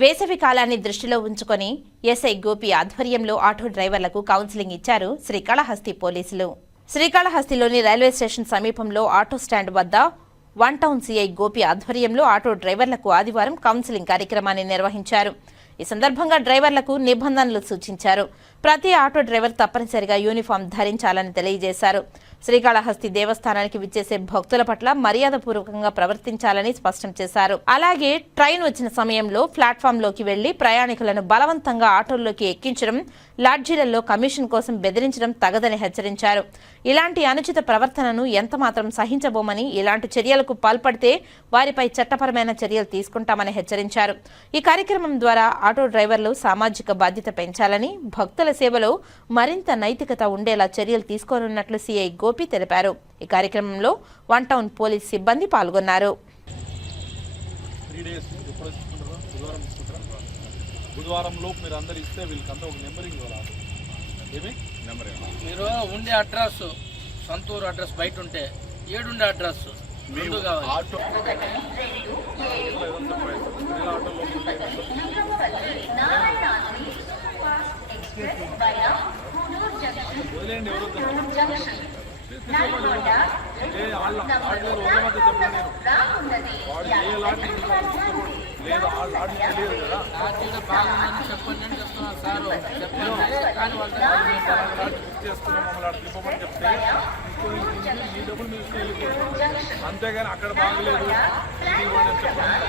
వేసవి కాలాన్ని దృష్టిలో ఉంచుకొని ఎస్ఐ గోపి ఆధ్వర్యంలో ఆటో డ్రైవర్లకు కౌన్సిలింగ్ ఇచ్చారు శ్రీకాళహస్తి పోలీసులు. శ్రీకాళహస్తిలోని రైల్వే స్టేషన్ సమీపంలో ఆటో స్టాండ్ వద్ద వన్ టౌన్ సిఐ గోపి ఆధ్వర్యంలో ఆటో డ్రైవర్లకు ఆదివారం కౌన్సిలింగ్ కార్యక్రమాన్ని నిర్వహించారు. ఈ సందర్భంగా డ్రైవర్లకు నిబంధనలు సూచించారు. ప్రతి ఆటో డ్రైవర్ తప్పనిసరిగా యూనిఫామ్ ధరించాలని తెలియజేశారు. శ్రీకాళహస్తి దేవస్థానానికి విచ్చేసే భక్తుల పట్ల మర్యాదపూర్వకంగా ప్రవర్తించాలని స్పష్టం చేశారు. అలాగే ట్రైన్ వచ్చిన సమయంలో ప్లాట్ఫామ్లోకి వెళ్ళి ప్రయాణికులను బలవంతంగా ఆటోల్లోకి ఎక్కించడం లాడ్జీలలో కమిషన్ కోసం బెదిరించడం తగదని హెచ్చరించారు. ఇలాంటి అనుచిత ప్రవర్తనను ఎంతమాత్రం సహించబోమని ఇలాంటి చర్యలకు పాల్పడితే వారిపై చట్టపరమైన చర్యలు తీసుకుంటామని హెచ్చరించారు. ఈ కార్యక్రమం ద్వారా ఆటో డ్రైవర్లు సామాజిక బాధ్యత పెంచాలని భక్తుల సేవలో మరింత నైతికత ఉండేలా చర్యలు తీసుకోనున్నట్లు సీఐ గోపి తెలిపారు. ఈ కార్యక్రమంలో వన్ టౌన్ పోలీస్ సిబ్బంది పాల్గొన్నారు. బుధవారం లోపు మీరు అందరు ఇస్తే వీళ్ళకంతా ఒక నెంబరింగ్ ఇవ్వాలి? ఏమి? నెంబర్ మీరు ఉండే అడ్రస్ సొంతూరు అడ్రస్ బయట ఉంటే ఏడుండే అడ్రస్ రెండు కావాలి. ఆటో ఆటోలో వదిలేండి ఎవరు వెళ్ళిపోతారు అంతేగాని అక్కడ బాగలేదు. చెప్పండి.